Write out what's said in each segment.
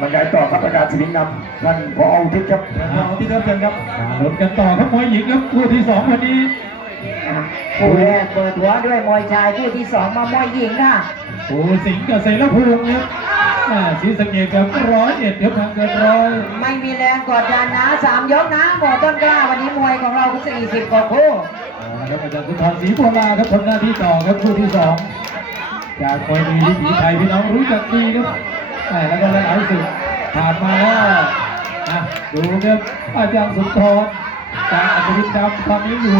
บรรยายต่อครับประกาศสิงห์นำท่านพออุทิศครับเอาที่เริ่มกันครับมาลุ้นกันต่อครับมวยหญิงครับคู่ที่สองวันนี้คู่แรกเปิดหัวด้วยมวยชายคู่ที่สองมามวยหญิงค่ะปูสิงห์กับเสรภูมิครับอ่าศรีสะเกดกับร้อยเอ็ดครับทางเกินร้อยไม่มีแรงกดดันนะสามยกนะหมอต้นกล้าวันนี้มวยของเราก็สี่สิบกว่าคู่เอาละครับอาจารย์สุนทรศรีโพลาครับทำหน้าที่ต่อครับคู่ที่สองจากมวยดีวิถีไทยพี่น้องรู้จักดีครับอ่า แล้วก็หลายๆสิ่งผ่านมาแล้วอะดูครับอาจารย์สุนทรจากอัศวินดำตอนนี้อยู่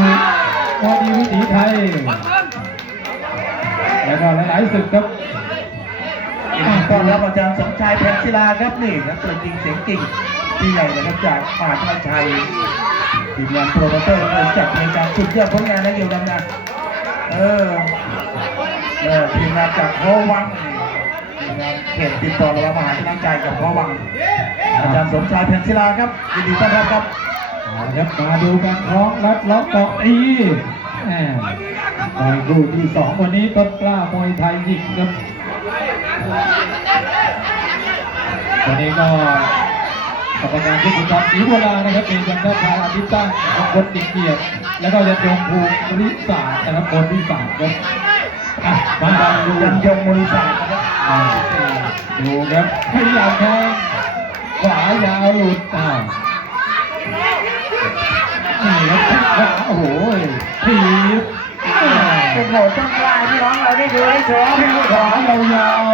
มวยดีวิถีไทยแล้วก็หลายๆศึกครับต้อนรับอาจารย์สมชายแพนศิลาครับนี่ครับตัวจริงเสียงจริงที่ใหญ่นะครับจากมหาทยาชัยทีมงานโปรโมเตอร์เดินจัดในการสุดยอดผลงานในเกี่ยวกับงานเออเออทีมงานจากโฮวังทีมงาน เขตติดต่อระหว่างมหาวิทยาลัยชัยกับโฮวัง อาจารย์สมชายแพนศิลาครับยินดีต้อนรับครับเอาละครับมาดูกันคล้องรัดล็อกเกาะอีแหมมวยคู่ที่สองวันนี้ต้นกล้ามวยไทยหญิงครับวันนี้ก็กรรมการผู้ฝึกสอนศรีโบราณนะครับเป็นยันทชายอาทิตย์ตั้งมงคลติเกียรติแล้วก็ยันยงภูมิริศาสตร์นะครับคนที่สามครับอะมาดูยันยงมริศาสตร์นะครับ อ่าดูครับพยายามแทงขวายาวหลุดอ้าวนี่ครับขวาโอ้โหถีบอ่าเป็นโหมต้นกล้าพี่น้องเราได้ดูได้ชมแข้งขวายาวๆ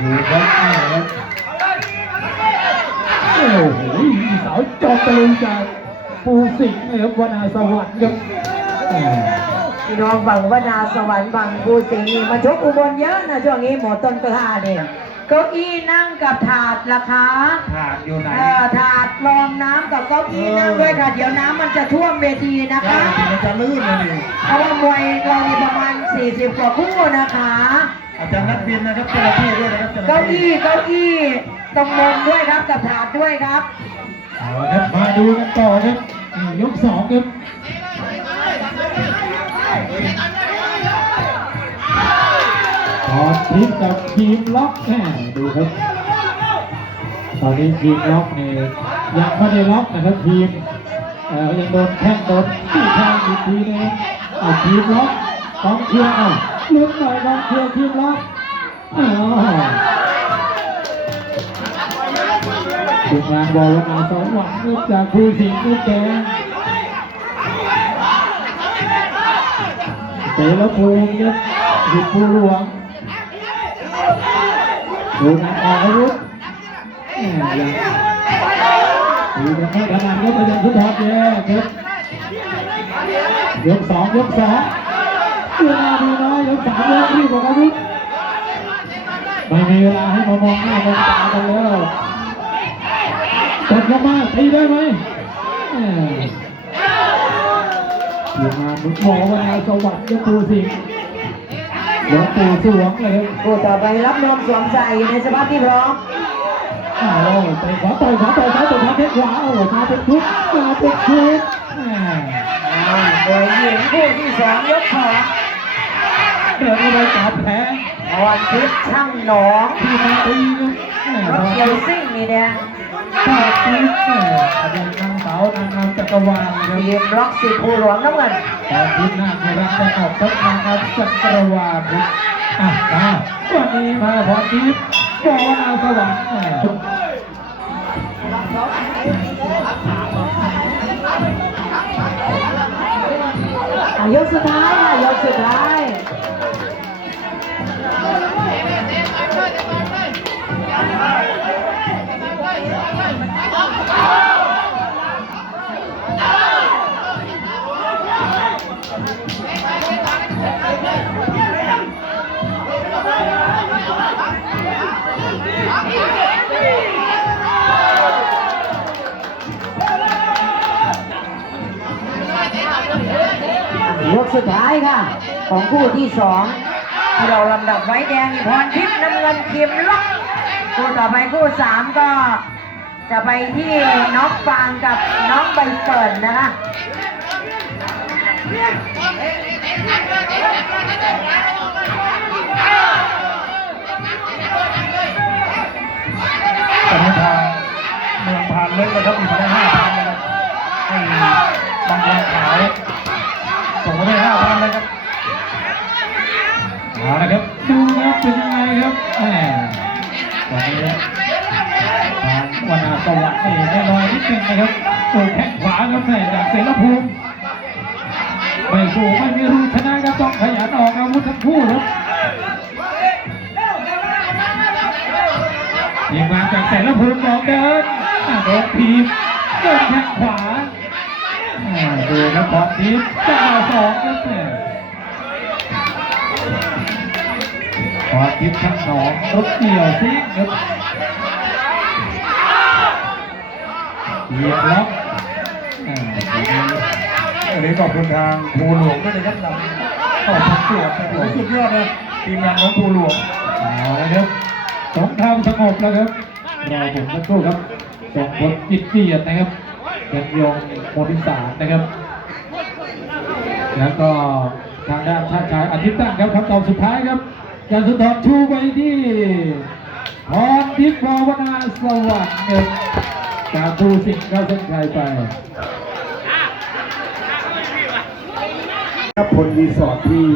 ดูครับนี่ครับโอ้โหสาวจอมตะลุยจากปูสิงห์เลยครับวนาสวัสดิ์ครับ พี่น้องฝั่งวนาสวรรค์ฝั่งภูสิงห์นี่มาชกอุบลเยอะนะช่วงนี้หมอต้นกล้าเนี่ยเก้าอี้นั่งกับถาดราคาถาดอยู่ไหน เอ่อถาดรองน้ำกับเก้าอี้นั่งด้วยค่ะ เดี๋ยวน้ำมันจะท่วมเวทีนะใช่คะ มันจะลื่นเลยนี่เพราะว่ามวยเรามีประมาณ 40 กว่าคู่นะคะ อาจารย์นักบินนะครับเจ้าหน้าที่ด้วยนะครับเจ้าหน้าเก้าที่อี้เก้าอี้ตรงบนด้วยครับกับถาดด้วยครับ เอาละครับมาดูกันต่อครับนี่ยกสองครับ ตอนทิพย์กับทีมล็อกแหมดูครับ ตอนนี้ทีมล็อกเนี่ยยังไม่ได้ล็อกนะครับทีมเอ่อยังโดนแข้งโดนตีแข้งอีกทีนึงเอาทีมล็อกกองเชียร์เอาลุ้นหน่อยกองเชียร์ทีมล็อกอ้าวทีมงานบอกว่าสองหวังเนื่องจากผู้สิงห์ลูกแดง เตะแล้วภูมิครับหยุดภูหลวงดูงานออกอาวุธแหม่ยักันไม่ถนัดครับอาจารย์พุทธรแย่ครับยกสองยกสองเวลาดีน้อยยกสามยกรีบของอาวุธไม่มีเวลาให้มามองหน้ามองตากันแล้วกดเข้ามาตีได้ไหม ทีมงานมุกหมอวนาสวัสดิ์ยกปูสิงห์ยกปูสวงเลยครับคู่ต่อไปรับนมสวมใส่ในสภาพที่พร้อมอ้าวเตะขวาต่อยขวาต่อยซ้ายต่อยขวาเทขวาโอ้มาเป็นชุดมาเป็นชุดแหม่อ่ามวยหญิงคู่ที่สองยกสองเดินเข้าไปจับแผลพรทิพย์ช่างหนองที่มาตีครับแหม่รถเกียวซิ่งนี่เนี่ย ตาตีแหม่อาจารย์นางสาวนางงามจักรวาลนะครับทีมล็อกสิบภูหลวงน้ำเงินตอนที่หน้าพลังจะออกทัพนางงามจักรวาลครับอะมาวันนี้มาพรทิพย์บอกว่านาสวรรค์แหม่อะยกสุดท้ายค่ะยกสุดท้าย สุดท้ายค่ะ ของคู่ที่สองที่เราลำดับไว้แดงอีพรทิพย์น้ำเงินเข็มล็อกคู่ต่อไปคู่สามก็จะไปที่น้องฟางกับน้องใบเฟิร์นนะคะตอนนี้ทางเมืองพานเล็กนะครับมีมาได้ห้าพันนะครับให้บางคนขาว ส่งมาได้ห้าพันเลยครับเอาละครับดูครับเป็นยังไงครับแหมตอนนี้ทางวันอาสวัสดิ์นี่ได้ลอยนิดนึงนะครับโอ้แข้งขวาครับแหมจากเสรภูมิไม่สู้ไม่มีรู้ชนะครับต้องขยันออกอาวุธทั้งคู่ครับยิงมาจากเสรภูมิออกเดินโดนทีมเดินแข้งขวา ดูครับพอทีมจะเอาสองครับแม่พอทิพย์ทั้งสองรถเกี่ยวซิครับเหยียบล็อกอ่าทีนี้อันนี้ขอบคุณทางภูหลวงด้วยนะครับนำเข้าพักตรวจโอ้โหสุดยอดนะทีมงานของภูหลวงเอาละครับสงครามสงบแล้วครับรอผมสักครู่ครับส่งบทจิตเกียรตินะครับเป็นยอง โมดิสารนะครับ แล้วก็ทางด้านชาติชายอาทิตย์ตั้งครับคำตอบสุดท้ายครับยานสุนทรชูไปที่พรทิพย์ภาวนาสวัสดิ์ครับจากภูสิงห์เข้าเส้นชัยไปครับพลรีสอร์ทที่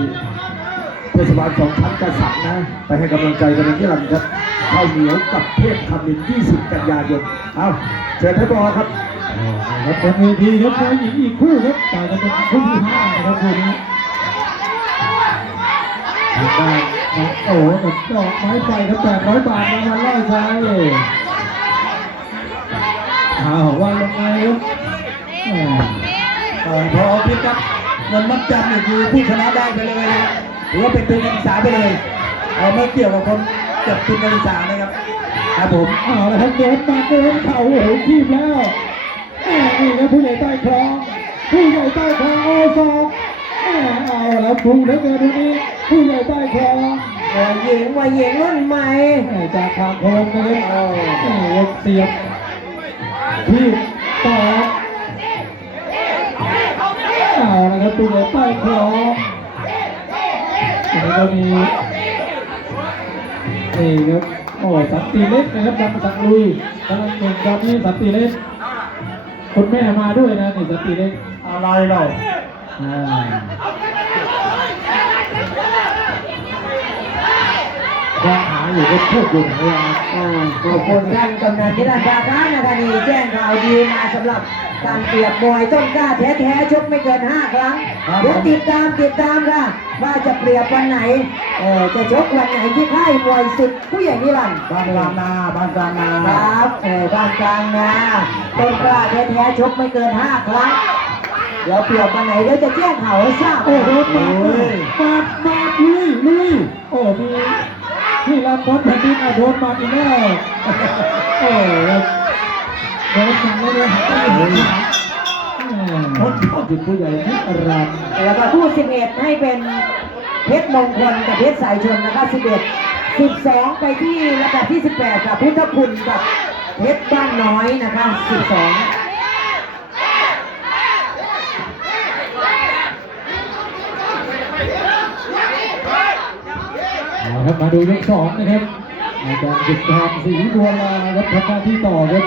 เทศบาลสองชั้นกระสังนะ ไปให้กำลังใจกันในที่หลังครับข้าวเหนียวกับเทพคำนิน20 กันยายน เอาเชิญท่านบอครับ ครับบนเวทีครับมวยหญิงอีกคู่ครับต่างกันเป็นคู่ที่ห้านะครับคู่นี้ทางด้านน้องโอ้กับดอกไม้ไฟครับแปดร้อยบาทรางวัลล่อใจเอาว่าลงไงครับอ่าเอ่อพอพิษครับเงินมัดจำเนี่ยคือผู้ชนะได้ไปเลยนะครับหรือว่าเป็นทุนการศึกษาไปเลยเอาไม่เกี่ยวกับคนเก็บทุนการศึกษานะครับครับผมเอาละครับโดนมาโดนเข่าโอ้โหทีบแล้ว นี่ครับผู้ใหญ่ใต้คลองผู้ใหญ่ใต้คลองโอซอกเอาแล้วพุงเหลือเกินวันนี้ผู้ใหญ่ใต้คลองเออหญิงว่าหญิงรุ่นใหม่จากทางโค้งนะครับโอ้โหเสียบที่ต่อเอาละครับตัวใหญ่ใต้คลองแล้วก็มีนี่ครับโอ้สันติเล็กนะครับดันสังลุยกำลังเก่งครับนี่สันติเล็ก คุณแม่มาด้วยนะนี่สันติเล็กอะไรเราอ่าก็หาอยู่ก็พูดอยู่นะว่าอ่าขอบคุณท่านกำนันนิรันดร์การนะคะนี่แจ้งข่าวดีมาสำหรับ การเปรียบมวยต้นกล้าแท้ๆชกไม่เกิน5ครั้งเดี๋ยวติดตามติดตามค่ะ ว่าจะเปรียบวันไหนเออจะชกวันไหนที่ค่ายมวยสิทธิ์ผู้ใหญ่นิรันดร์ บ้านรามนาบ้านรามนาครับเออบ้านกลางนาต้นกล้าแท้ๆชกไม่เกิน5ครั้ง เดี๋ยวเปรียบวันไหนเดี๋ยวจะแจ้งข่าวให้ทราบโอ้โหมาเลยมามาลุยลุยโอ้มีที่รับพ้นแผ่นดินอะโดนมาอีกแล้วโอ้ โดนสั่งเลยเลยหายไปเลยพ้นเข้าจุดผู้ใหญ่นิรันดร์แล้วก็คู่11 ให้เป็นเพชรมงคลกับเพชรสายชนนะครับ11 12 ไปที่ระดับที่ 18กับพุทธคุณกับเพชรบ้านน้อยนะคะ12เอาครับมาดูยกสองนะครับอาจารย์จิตรามศรีบัวลาครับทำหน้าที่ต่อครับ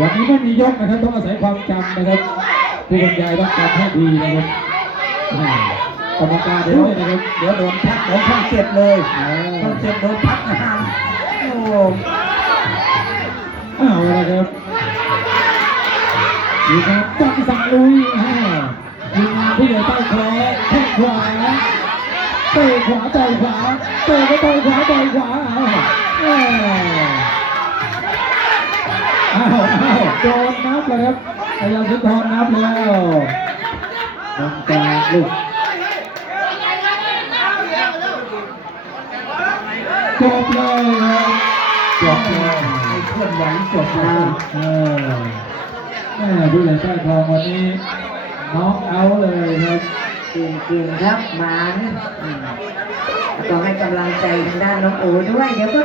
วันนี้ไม่มียกนะครับต้องอาศัยความจำนะครับผู้บรรยายต้องจำให้ดีนะครับกรรมการด้วยนะครับเดี๋ยวโดนพักของช่องเจ็ดเลยอ่าช่องเจ็ดโดนพักงานโอ้เอาละครับทีมงานจังสั่งลุยอ่าทีมงานผู้ใหญ่ใต้คอแข้งขวาเตะขวาต่อยขวาเตะก็ต่อยขวาต่อยขวาเอา อาเอาเอาโดนนับเลยครับพยายามสุนทรนับแล้วตรงกลางลูกจบเลยครับจบเลยเคลื่อนไหวจบเลยเออแม่ผู้ใหญ่ใต้ทองวันนี้น็อกเอาเลยครับจริงๆครับหมานอืมแล้วก็ให้กำลังใจทางด้านน้องโอด้วยเดี๋ยวก็